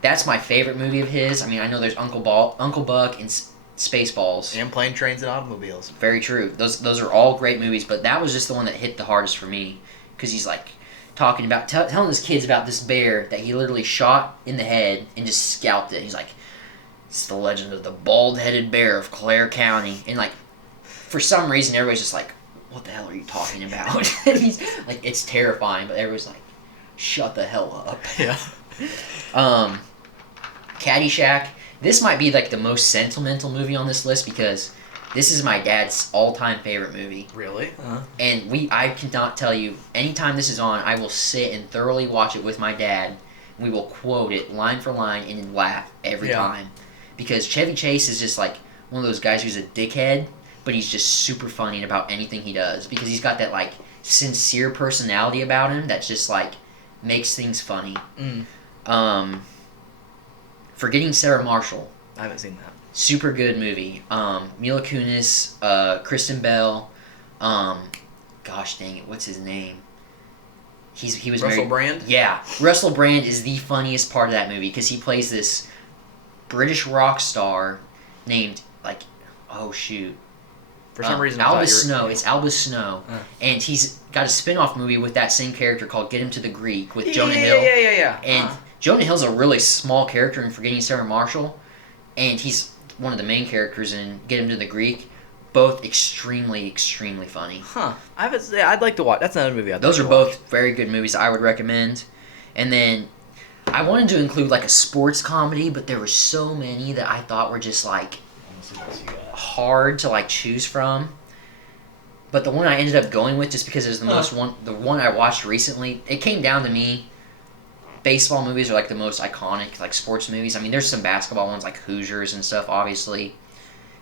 That's my favorite movie of his. I mean, I know there's Uncle Buck, and Spaceballs. And Plane, Trains, and Automobiles. Very true. Those are all great movies, but that was just the one that hit the hardest for me because he's talking about telling his kids about this bear that he literally shot in the head and just scalped it. He's like, "It's the legend of the bald-headed bear of Clare County," and for some reason everybody's just like, "What the hell are you talking about?" And he's like, it's terrifying, but everybody's like, "Shut the hell up." Yeah. Caddyshack. This might be the most sentimental movie on this list because this is my dad's all-time favorite movie. Really? And I cannot tell you, anytime this is on, I will sit and thoroughly watch it with my dad. We will quote it line for line and laugh every time. Because Chevy Chase is just one of those guys who's a dickhead, but he's just super funny about anything he does. Because he's got that sincere personality about him that's just makes things funny. Forgetting Sarah Marshall. I haven't seen that. Super good movie. Mila Kunis, Kristen Bell. Gosh dang it, what's his name? He was Russell married. Brand? Yeah, Russell Brand is the funniest part of that movie because he plays this British rock star named oh shoot. For some reason, Albus Snow. It's Albus Snow, and he's got a spin-off movie with that same character called Get Him to the Greek with Jonah Hill. Yeah. And Jonah Hill's a really small character in Forgetting Sarah Marshall, and he's one of the main characters in Get Him to the Greek. Both extremely, extremely funny. Huh. I'd like to watch. That's another movie I'd Those like are to watch. both very good movies I would recommend. And then I wanted to include a sports comedy, but there were so many that I thought were just hard to choose from. But the one I ended up going with, just because it was the one I watched recently, it came down to me. Baseball movies are the most iconic sports movies. I mean, there's some basketball ones like Hoosiers and stuff, obviously.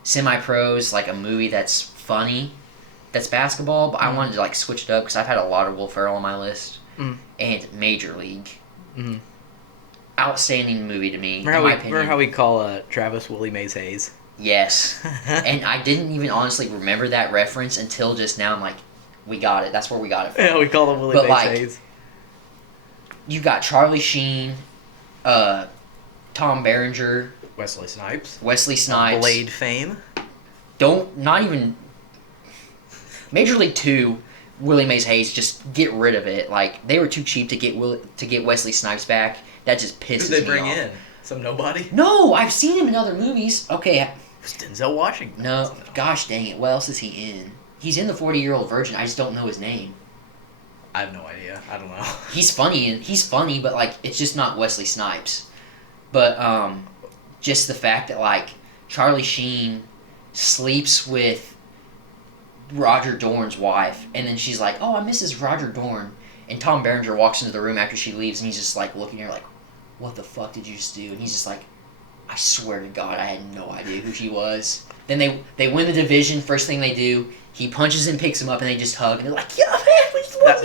Semi-Pros, a movie that's funny, that's basketball, but I wanted to switch it up because I've had a lot of Will Ferrell on my list. and Major League. Mm-hmm. Outstanding movie to me, Remember how we call Travis Willie Mays Hayes? Yes. And I didn't even honestly remember that reference until just now. I'm like, we got it. That's where we got it from. Yeah, we call him Willie Mays Hayes. You got Charlie Sheen, Tom Berenger, Wesley Snipes. Blade fame. Not even Major League 2, Willie Mays Hayes, just get rid of it. Like, they were too cheap to get Wesley Snipes back. That just pisses me off. Who did they bring in? Some nobody? No, I've seen him in other movies. Okay. It's Denzel Washington. No, gosh dang it. What else is he in? He's in The 40-Year-Old Virgin. I just don't know his name. I have no idea. I don't know. He's funny, but, like, it's just not Wesley Snipes. But, just the fact that, like, Charlie Sheen sleeps with Roger Dorn's wife, and then she's like, oh, I miss Roger Dorn. And Tom Berenger walks into the room after she leaves, and he's just, like, looking at her like, what the fuck did you just do? And he's just like, I swear to God, I had no idea who she was. Then they win the division. First thing they do, he punches him, picks him up, and they just hug. And they're like, yeah, man, we just love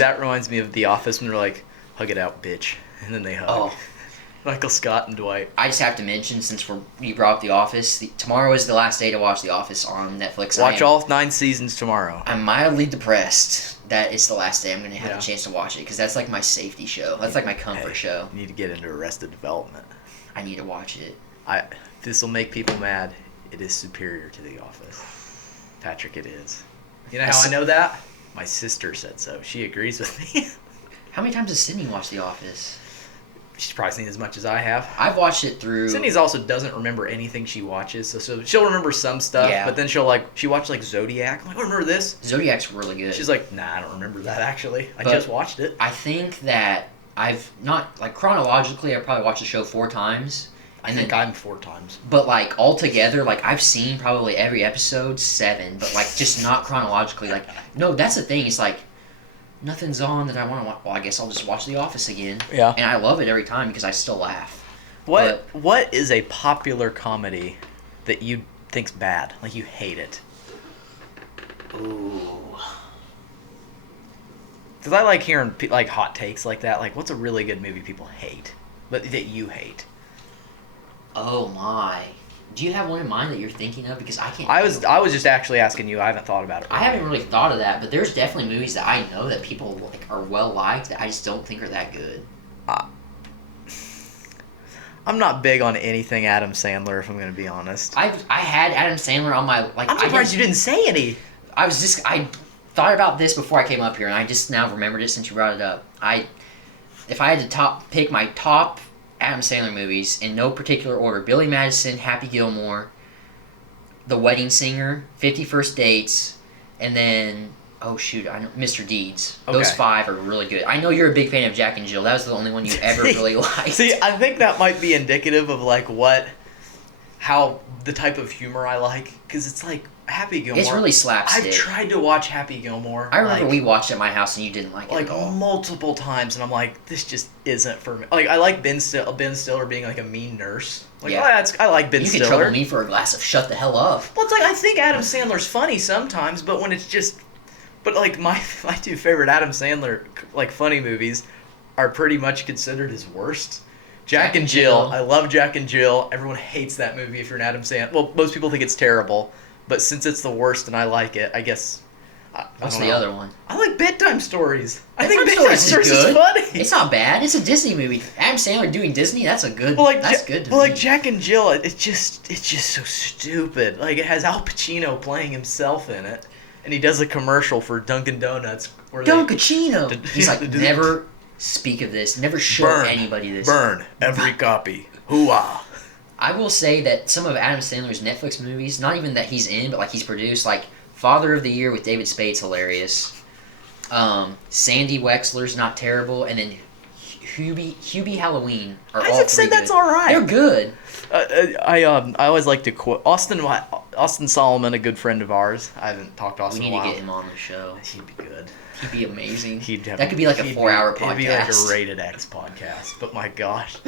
that reminds me of The Office when they're like, hug it out, bitch. And then they hug. Oh. Michael Scott and Dwight. I just have to mention, since you brought up The Office, tomorrow is the last day to watch The Office on Netflix. Watch all 9 seasons tomorrow. I'm mildly depressed that it's the last day I'm going to have a chance to watch it, because that's like my safety show. That's like my comfort show. You need to get into Arrested Development. I need to watch it. This will make people mad. It is superior to The Office. Patrick, it is. You know how I know that? My sister said so. She agrees with me. How many times has Sydney watched The Office? She's probably seen as much as I have. I've watched it through... Sydney's also doesn't remember anything she watches, so she'll remember some stuff, but then she watched like Zodiac. I'm like, I remember this. Zodiac's really good. She's like, nah, I don't remember that actually. I just watched it. I think that I've not, like, chronologically, I probably watched the show 4 times. I think I'm 4 times. But, like, altogether, like, I've seen probably every episode 7, but, like, just not chronologically. Like, no, that's the thing. It's like, nothing's on that I want to watch. Well, I guess I'll just watch The Office again. Yeah. And I love it every time because I still laugh. What is a popular comedy that you think's bad? Like, you hate it? Ooh. Because I like hearing, like, hot takes like that. Like, what's a really good movie people hate, but that you hate? Oh, my. Do you have one in mind that you're thinking of? Because I can't. I was just actually asking you. I haven't thought about it. I haven't really thought of that, but there's definitely movies that I know that people like are well liked that I just don't think are that good. I'm not big on anything Adam Sandler, if I'm going to be honest. I had Adam Sandler on my like. I'm surprised you didn't say any. I thought about this before I came up here, and I just now remembered it since you brought it up. If I had to pick my top Adam Sandler movies in no particular order: Billy Madison, Happy Gilmore, The Wedding Singer, 50 First Dates, and then Mr. Deeds. Those 5 are really good. I know you're a big fan of Jack and Jill. That was the only one you ever really liked. See, I think that might be indicative of like how the type of humor I like, because it's like Happy Gilmore. It's really slapstick. I've tried to watch Happy Gilmore. I remember we watched it at my house and you didn't like it at all. Multiple times, and I'm like, this just isn't for me. Like, I like Ben Stiller being like a mean nurse. Like, I like Ben Stiller. You can trouble me for a glass of shut the hell up. Well, it's like, I think Adam Sandler's funny sometimes, but when it's just... But, like, my 2 favorite Adam Sandler, like, funny movies are pretty much considered his worst. Jack and Jill. I love Jack and Jill. Everyone hates that movie if you're an Adam Sandler. Well, most people think it's terrible. But since it's the worst and I like it, I guess... What's the other one? I like Bedtime Stories. I think Bedtime Stories is funny. It's not bad. It's a Disney movie. Adam Sandler doing Disney, that's good. That's good to me. Like Jack and Jill, it's just so stupid. Like, it has Al Pacino playing himself in it. And he does a commercial for Dunkin' Donuts. Dunkin'! He's like, never speak of this. Never show anybody this. Burn every copy. Hoo-ah. I will say that some of Adam Sandler's Netflix movies, not even that he's in, but like he's produced, like Father of the Year with David Spade's hilarious. Sandy Wexler's not terrible, and then Hubie Halloween are all 3 Isaac said that's all right. They're good. I always like to quote Austin Solomon, a good friend of ours. I haven't talked to Austin in a while. We need to get him on the show. He'd be good. He'd be amazing. That could be like a 4-hour podcast. It'd be like a rated X podcast. But my gosh,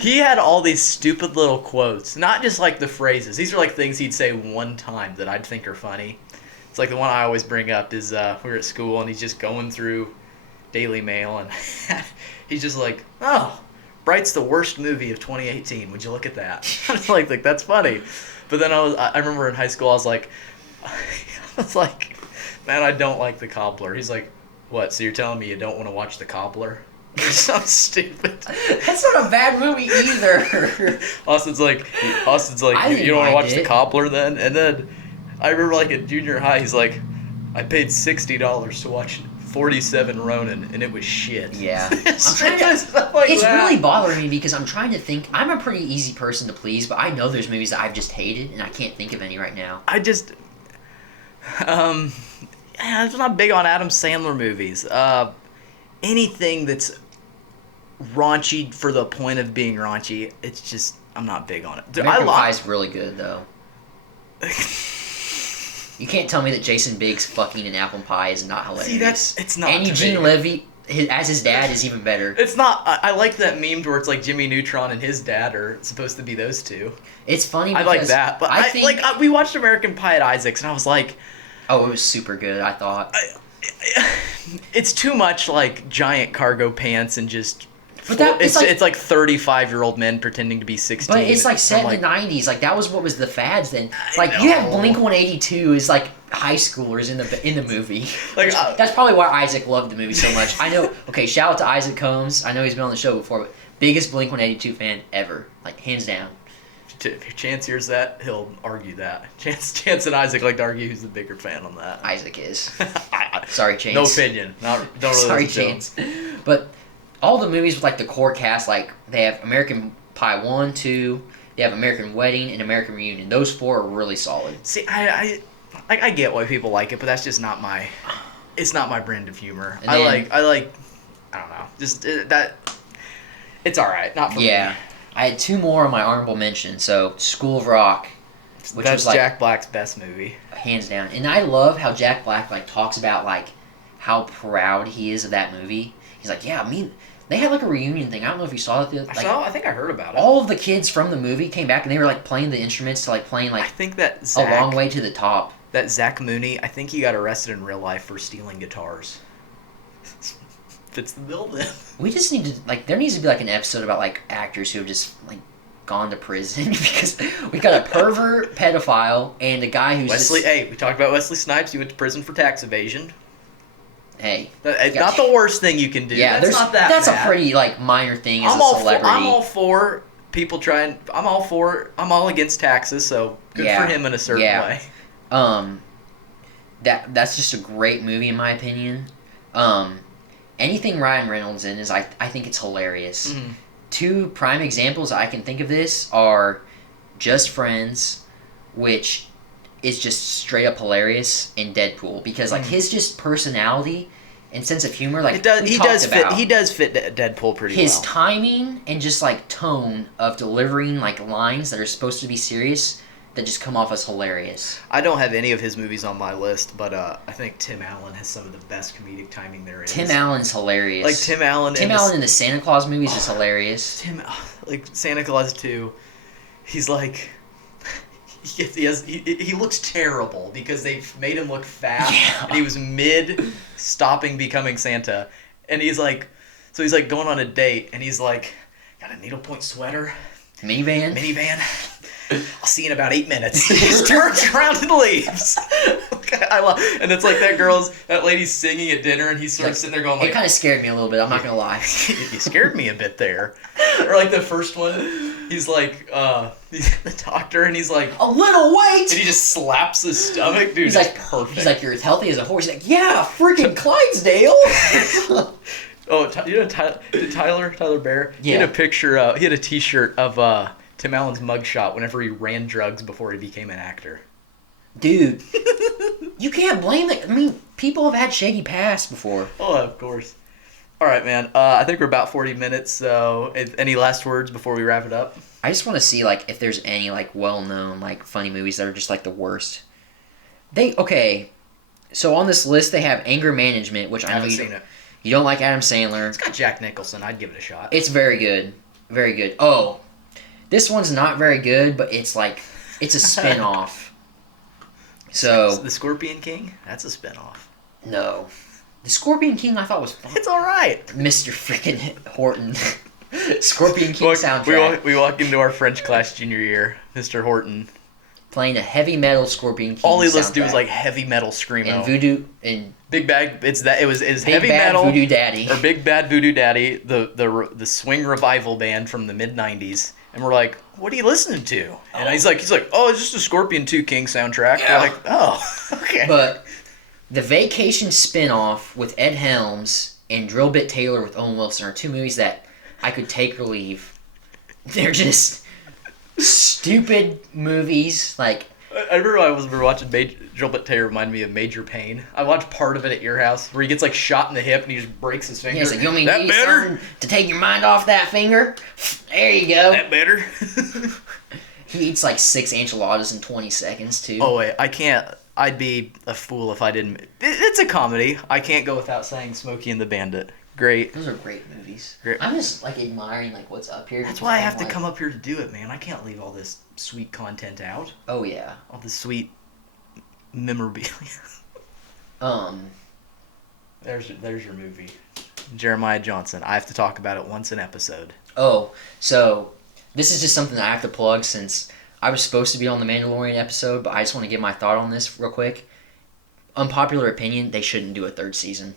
he had all these stupid little quotes, not just like the phrases. These are like things he'd say one time that I'd think are funny. It's like the one I always bring up is we were at school and he's just going through Daily Mail, and he's just like, oh, Bright's the worst movie of 2018. Would you look at that? I was like, that's funny. But then I remember in high school, I was like, man, I don't like The Cobbler. He's like, what? So you're telling me you don't want to watch The Cobbler? It sounds stupid. That's not a bad movie either. Austin's like, you don't want to watch The Cobbler then? And then I remember like in junior high, he's like, I paid $60 to watch 47 Ronin, and it was shit. Yeah. It's really bothering me because I'm trying to think. I'm a pretty easy person to please, but I know there's movies that I've just hated, and I can't think of any right now. I'm not big on Adam Sandler movies. Anything that's raunchy for the point of being raunchy, it's just, I'm not big on it. American Pie's really good, though. You can't tell me that Jason Biggs fucking an apple pie is not hilarious. See, it's not. And Eugene Levy, as his dad, is even better. It's not. I like that meme where it's like Jimmy Neutron and his dad are supposed to be those two. It's funny because I like that, but I think we watched American Pie at Isaac's, and I was like, oh, it was super good. I thought it's too much like giant cargo pants and just. But it's like 35-year-old men pretending to be 16. But it's like set in the 90s. Like that was what was the fads then. Like you have Blink-182 is like high schoolers in the movie. Like that's probably why Isaac loved the movie so much. I know. Okay, shout out to Isaac Combs. I know he's been on the show before, but biggest Blink-182 fan ever, like hands down. If Chance hears that, he'll argue that. Chance and Isaac like to argue who's the bigger fan on that. Isaac is. Sorry, Chance. No opinion. Don't really. Sorry, Chance. But all the movies with like the core cast, like they have American Pie 1, 2, they have American Wedding and American Reunion. Those four are really solid. See, I get why people like it, but that's just not my. It's not my brand of humor. I like. I don't know. Just that. It's all right. Not for me. Yeah, I had two more on my honorable mention. So School of Rock, which that's was like Jack Black's best movie, hands down. And I love how Jack Black like talks about like how proud he is of that movie. He's like, yeah, they had like a reunion thing. I don't know if you saw it. Like, I think I heard about it. All of the kids from the movie came back and they were like playing the instruments to like playing like. I think that A Long Way to the Top. That Zach Mooney, I think he got arrested in real life for stealing guitars. Fits the bill then. We just need to there needs to be like an episode about like actors who have just like gone to prison because we've got a pervert pedophile and a guy who's Hey, we talked about Wesley Snipes. He went to prison for tax evasion. Hey, it's not the worst thing you can do. Yeah, that's not that. That's bad. a pretty like minor thing as a celebrity. I'm all for people trying. I'm all against taxes. So good for him in a certain way. That's just a great movie in my opinion. Anything Ryan Reynolds in is I think it's hilarious. Mm-hmm. Two prime examples I can think of this are Just Friends, which is just straight up hilarious, and Deadpool because like his just personality and sense of humor like he does fit Deadpool pretty well. His timing and just like tone of delivering like lines that are supposed to be serious that just come off as hilarious. I don't have any of his movies on my list, but I think Tim Allen has some of the best comedic timing there is. Tim Allen's hilarious. Like Tim Allen in the Santa Claus movies is hilarious. Like Santa Claus 2, he's like he looks terrible because they've made him look fat and he was stopping becoming Santa, and he's like going on a date and he's like got a needlepoint sweater, minivan. I'll see you in about 8 minutes. He just turns around and leaves. And it's like that lady's singing at dinner, and he's sort of sitting there going like... It kind of scared me a little bit, I'm not going to lie. You scared me a bit there. Or like the first one, he's like, he's the doctor, and he's like... A little weight! And he just slaps his stomach. Dude, he's like, perfect. He's like, you're as healthy as a horse. He's like, yeah, freaking Clydesdale! Oh, you know Tyler Bear? Yeah. He had a picture, he had a t-shirt of... Tim Allen's mugshot whenever he ran drugs before he became an actor. Dude, you can't blame it. I mean, people have had shady pasts before. Oh, of course. All right, man. I think we're about 40 minutes, so any last words before we wrap it up? I just want to see, like, if there's any, like, well-known, like, funny movies that are just, like, the worst. So on this list they have Anger Management, which I haven't seen it. You don't like Adam Sandler. It's got Jack Nicholson. I'd give it a shot. It's very good. Very good. Oh, this one's not very good, but it's a spin-off. So The Scorpion King? That's a spin-off. No. The Scorpion King I thought was fun. It's all right. Mr. freaking Horton. Scorpion King soundtrack. We walk into our French class junior year, Mr. Horton. Playing a heavy metal Scorpion King All he listened to soundtrack. was like heavy metal screamo. And Voodoo and Big Bad. It was Big heavy Bad metal Voodoo Daddy. or Big Bad Voodoo Daddy, the swing revival band from the mid '90s, and we're like, "What are you listening to?" And he's like, "Oh, it's just a Scorpion 2 King soundtrack." Yeah. We're like, "Oh, okay." But the Vacation spinoff with Ed Helms and Drill Bit Taylor with Owen Wilson are 2 movies that I could take or leave. They're just stupid movies. Like, I remember I was watching Drill Bit Taylor reminded me of Major Payne. I watched part of it at your house where he gets like shot in the hip and he just breaks his finger. yeah, it's like, you want me That to need better? something to take your mind off that finger? There you go. That better? He eats like 6 enchiladas in 20 seconds, too. Oh wait, I can't. I'd be a fool if I didn't. It's a comedy. I can't go without saying Smokey and the Bandit. Great. Those are great movies. Great. I'm just like admiring like what's up here. That's why I have to like, come up here to do it, man. I can't leave all this sweet content out. Oh yeah. All this sweet memorabilia. There's your movie. Jeremiah Johnson. I have to talk about it once an episode. Oh, so this is just something that I have to plug since I was supposed to be on the Mandalorian episode, but I just want to give my thought on this real quick. Unpopular opinion, they shouldn't do a 3rd season.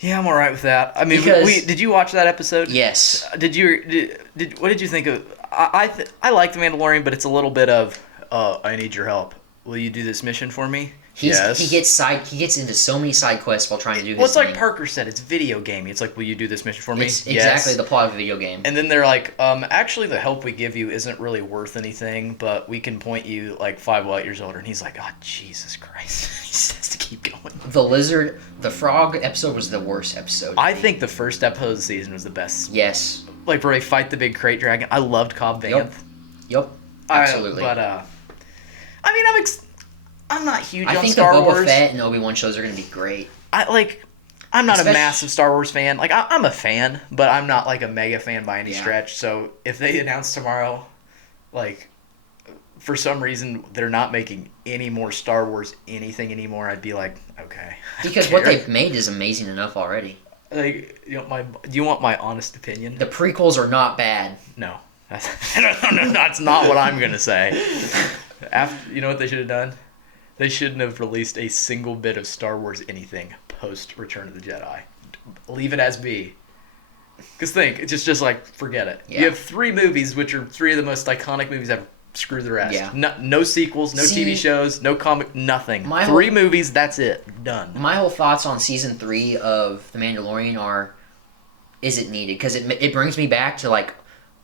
Yeah, I'm all right with that. I mean, Because- did you watch that episode? Yes. What did you think of? I like the Mandalorian, but it's a little bit of I need your help. Will you do this mission for me? Yes. He gets into so many side quests while trying to do his Well, it's thing. like Parker said. It's video gamey. It's like, will you do this mission for me? It's Yes. exactly the plot of a video game. And then they're like, actually, the help we give you isn't really worth anything, but we can point you like 5 light years older. And he's like, oh, Jesus Christ. He just has to keep going. The frog episode was the worst episode. I think the first episode of the season was the best. Yes. Like, where they fight the big crate dragon. I loved Cobb Vanth. Yep. Absolutely. I mean, I'm not huge I on think Star the Boba Wars. Fett and Obi-Wan shows are going to be great. I'm not a massive Star Wars fan. Like, I'm a fan, but I'm not like a mega fan by any Yeah. stretch. So if they announce tomorrow, like, for some reason they're not making any more Star Wars anything anymore, I'd be like, okay. Because what they've made is amazing enough already. Like, do you want my honest opinion? The prequels are not bad. No. That's not what I'm gonna say. You know what they should have done? They shouldn't have released a single bit of Star Wars anything post Return of the Jedi. Leave it as be. Because it's just like, forget it. Yeah. You have 3 movies, which are 3 of the most iconic movies ever. Screw the rest. Yeah. No sequels, no TV shows, no comic, nothing. 3 movies, that's it. Done. My whole thoughts on season 3 of The Mandalorian are, is it needed? Because it brings me back to like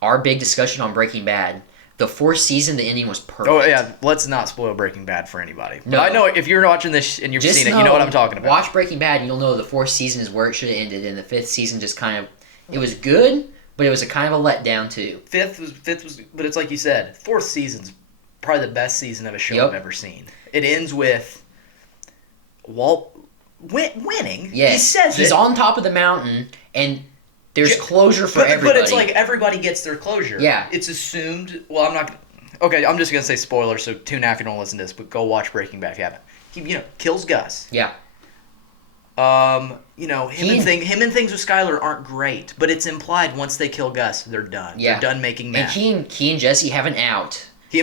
our big discussion on Breaking Bad. The 4th season, the ending was perfect. Oh, yeah. Let's not spoil Breaking Bad for anybody. No. But I know if you're watching this and you've seen it, you know what I'm talking about. Watch Breaking Bad, and you'll know the 4th season is where it should have ended, and the 5th season just kind of, it was good, but it was a kind of a letdown too. Fifth was, but it's like you said, 4th season's probably the best season of a show I've ever seen. It ends with Walt winning. Yes. He says he's it. on top of the mountain, and there's closure for everybody. But it's like everybody gets their closure. Yeah. It's assumed. Well, I'm not. Okay, I'm just gonna say spoilers. So tune out if you don't listen to this, but go watch Breaking Bad if you haven't. He kills Gus. Yeah. Him and things with Skylar aren't great, but it's implied once they kill Gus, they're done. Yeah. They're done making meth. And he and Jesse have an out. They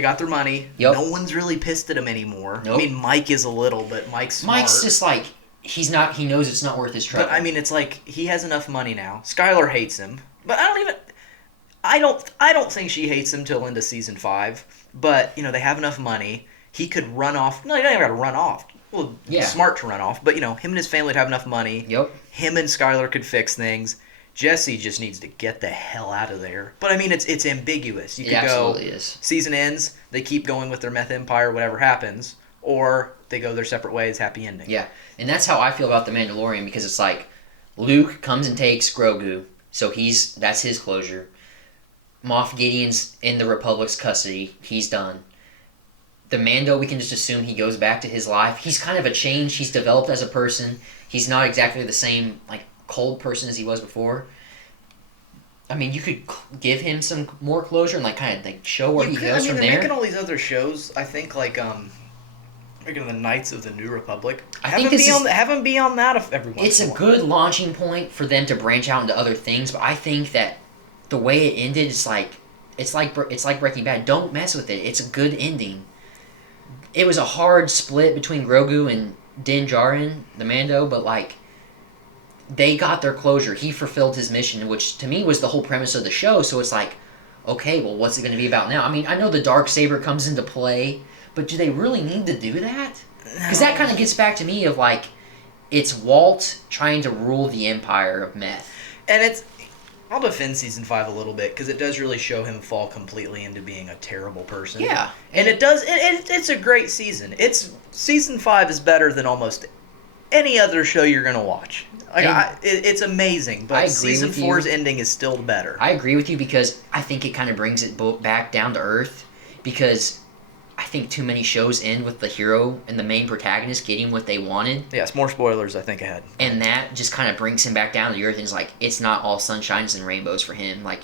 got their money. Yep. No one's really pissed at him anymore. Nope. I mean, Mike is a little, but Mike's smart. Mike's just like, he knows it's not worth his trouble. But I mean, it's like he has enough money now. Skylar hates him, but I don't think she hates him till into season 5. But they have enough money. He could run off. No, you don't even got to run off. Well, yeah. Smart to run off. But him and his family would have enough money. Yep. Him and Skylar could fix things. Jesse just needs to get the hell out of there. But I mean, it's ambiguous. You could absolutely is. Season ends, they keep going with their meth empire, whatever happens, or they go their separate ways, happy ending. Yeah, and that's how I feel about The Mandalorian, because it's like Luke comes and takes Grogu, so that's his closure. Moff Gideon's in the Republic's custody, he's done. The Mando, we can just assume he goes back to his life. He's kind of a change. He's developed as a person. He's not exactly the same cold person as he was before. I mean, you could give him some more closure and kind of show where he goes from there. They're making all these other shows. I think Speaking of the Knights of the New Republic, I think this have him be on that if every once it's in a while. good launching point for them to branch out into other things, but I think that the way it ended is it's like Breaking Bad. Don't mess with it. It's a good ending. It was a hard split between Grogu and Din Djarin, the Mando, but like they got their closure. He fulfilled his mission, which to me was the whole premise of the show. So it's like, okay, well, what's it going to be about now? I mean, I know the Darksaber comes into play, but do they really need to do that? Because that kind of gets back to me of like, it's Walt trying to rule the empire of meth. And I'll defend season 5 a little bit because it does really show him fall completely into being a terrible person. Yeah, and it does. It's a great season. Season 5 is better than almost any other show you're gonna watch. Like it's amazing, but season 4's ending is still better. I agree with you because I think it kind of brings it back down to earth because I think too many shows end with the hero and the main protagonist getting what they wanted. Yes, more spoilers I think ahead. And that just kind of brings him back down to earth and it's like, it's not all sunshines and rainbows for him. Like,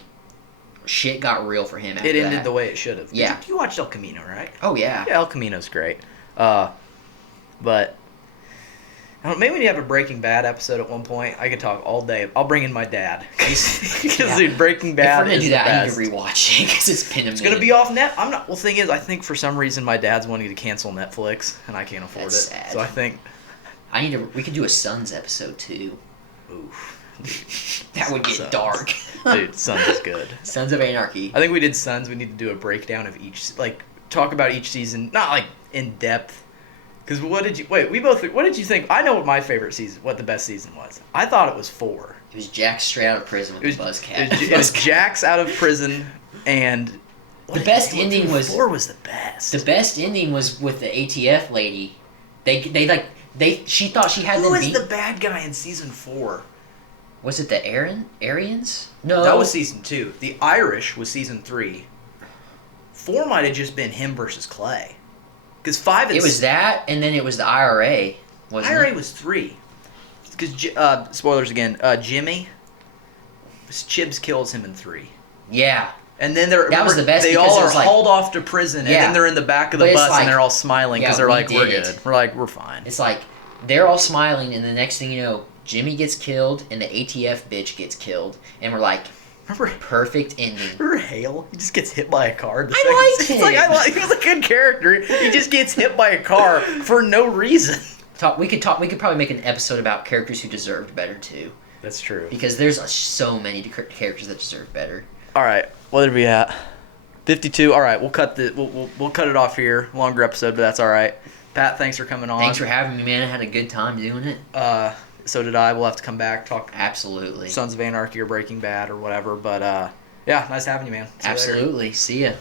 shit got real for him after that. It ended the way it should have. Yeah. You watched El Camino, right? Oh, yeah. Yeah, El Camino's great. But I don't know, maybe we need to have a Breaking Bad episode at one point. I could talk all day. I'll bring in my dad. Because dude, Breaking Bad if we're gonna is do that, the I best. need to rewatch it because it's been a minute. It's gonna be off net. I'm not. Well, thing is, I think for some reason my dad's wanting to cancel Netflix, and I can't afford That's it. sad. So I think. We could do a Sons episode too. Oof. That would get Sons. dark. Dude, Sons is good. Sons of Anarchy. I think we did Sons. We need to do a breakdown of each, like talk about each season, not like in depth. Because what did you think? I know what my favorite season, what the best season was. I thought it was 4. It was Jack straight out of prison with the Buzzcat. It was Jack's out of prison, and the best ending was 4 was the best. The best ending was with the ATF lady. She thought she had Who them was beat. the bad guy in season 4? Was it the Aryans? No, That was season 2. The Irish was season 3. 4 might have just been him versus Clay. Because 5 and it was that, and then it was the IRA. Wasn't IRA it? was 3. Because spoilers again. Jimmy, Chibbs kills him in 3. Yeah. And then was the best they because all it are was like- hauled off to prison, and Yeah. then they're in the back of the But it's bus, like- and they're all smiling because Yeah, they're we like, "We're did good." it. We're like, "We're fine." It's like they're all smiling, and the next thing you know, Jimmy gets killed, and the ATF bitch gets killed, and we're like, Remember perfect ending. Hale? He just gets hit by a car. I liked It's like him. he was a good character. He just gets hit by a car for no reason. We could probably make an episode about characters who deserved better too, That's true. because there's so many characters that deserve better. All right, what did we at? 52. All right, we'll cut we'll cut it off here. Longer episode, but that's all right. Pat, thanks for coming on. Thanks for having me, man. I had a good time doing it. So did I. We'll have to come back, talk Absolutely. Sons of Anarchy or Breaking Bad or whatever. But yeah, nice having you, man. See you later. Absolutely. See ya.